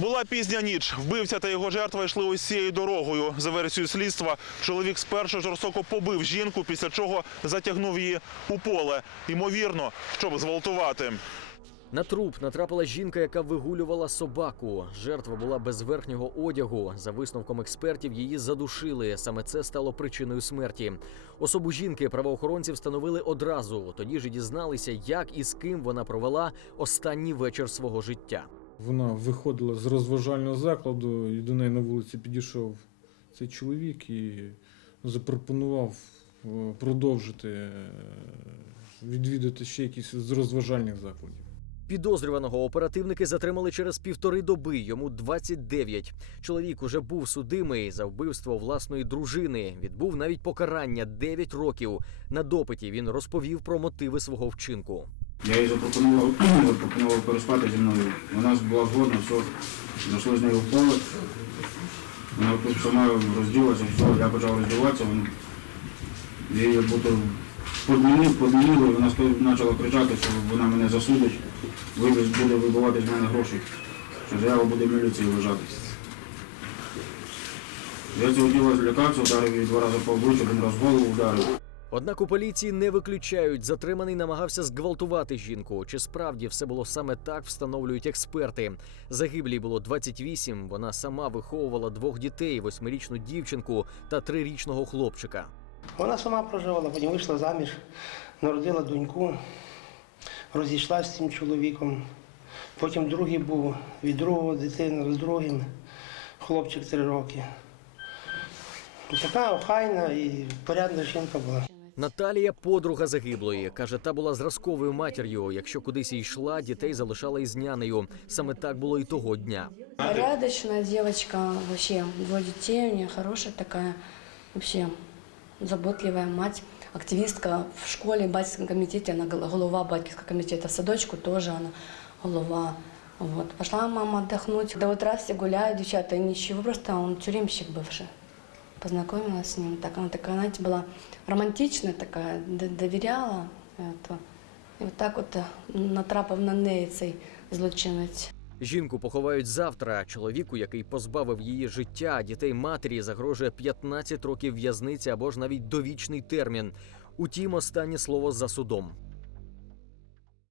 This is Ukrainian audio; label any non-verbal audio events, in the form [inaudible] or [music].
Була пізня ніч. Вбивця та його жертва йшли ось цією дорогою. За версією слідства, чоловік спершу жорстоко побив жінку, після чого затягнув її у поле. Ймовірно, щоб зґвалтувати. На труп натрапила жінка, яка вигулювала собаку. Жертва була без верхнього одягу. За висновком експертів, її задушили. Саме це стало причиною смерті. Особу жінки правоохоронці встановили одразу. Тоді ж дізналися, як і з ким вона провела останній вечір свого життя. Вона виходила з розважального закладу, і до неї на вулиці підійшов цей чоловік і запропонував е, продовжити е, відвідати ще якісь з розважальних закладів. Підозрюваного оперативники затримали через півтори доби. Йому 29. Чоловік уже був судимий за вбивство власної дружини. Відбув навіть покарання 9 років. На допиті він розповів про мотиви свого вчинку. Я їй запропонував, [clears throat] запропонував переспати зі мною. Вона була згодна, все, зайшли з нею в поле. Вона тут сама розділася, все, я почав роздіватися. Вона її подмінив, подмінили, вона почала кричати, що вона мене засудить, вивіз буде вибивати з мене гроші, що заява буде в міліції лежати. Я цього діла злякався, ударив її два рази по обличчю, один раз в голову вдарив. Однак у поліції не виключають. Затриманий намагався зґвалтувати жінку. Чи справді все було саме так, встановлюють експерти. Загиблій було 28. Вона сама виховувала двох дітей: восьмирічну дівчинку та трирічного хлопчика. Вона сама проживала, потім вийшла заміж, народила доньку, розійшлася з цим чоловіком. Потім другий був від другого дитина з другим, хлопчик три роки. Така охайна і порядна жінка була. Наталія подруга загиблої. Каже, та була зразковою матір'ю. Якщо кудись йшла, дітей залишала із нянею. Саме так було і того дня. Порядочная девочка, вообще, двое детей у нее хорошая такая, вообще заботливая мать, активистка в школе, в батьківському комітеті, она гол- голова батьківського комитета, в садочку тоже она голова. Вот. Пошла мама отдохнуть. До утра все гуляют, девчата, ничего, просто он тюремщик бывший. Познакомилась с ним, так она такая, знаете, была романтичная такая, доверяла. Это. І от так от натрапив на неї цей злочинець. Жінку поховають завтра. Чоловіку, який позбавив її життя, дітей матері, загрожує 15 років в'язниці або ж навіть довічний термін. Утім, останнє слово за судом.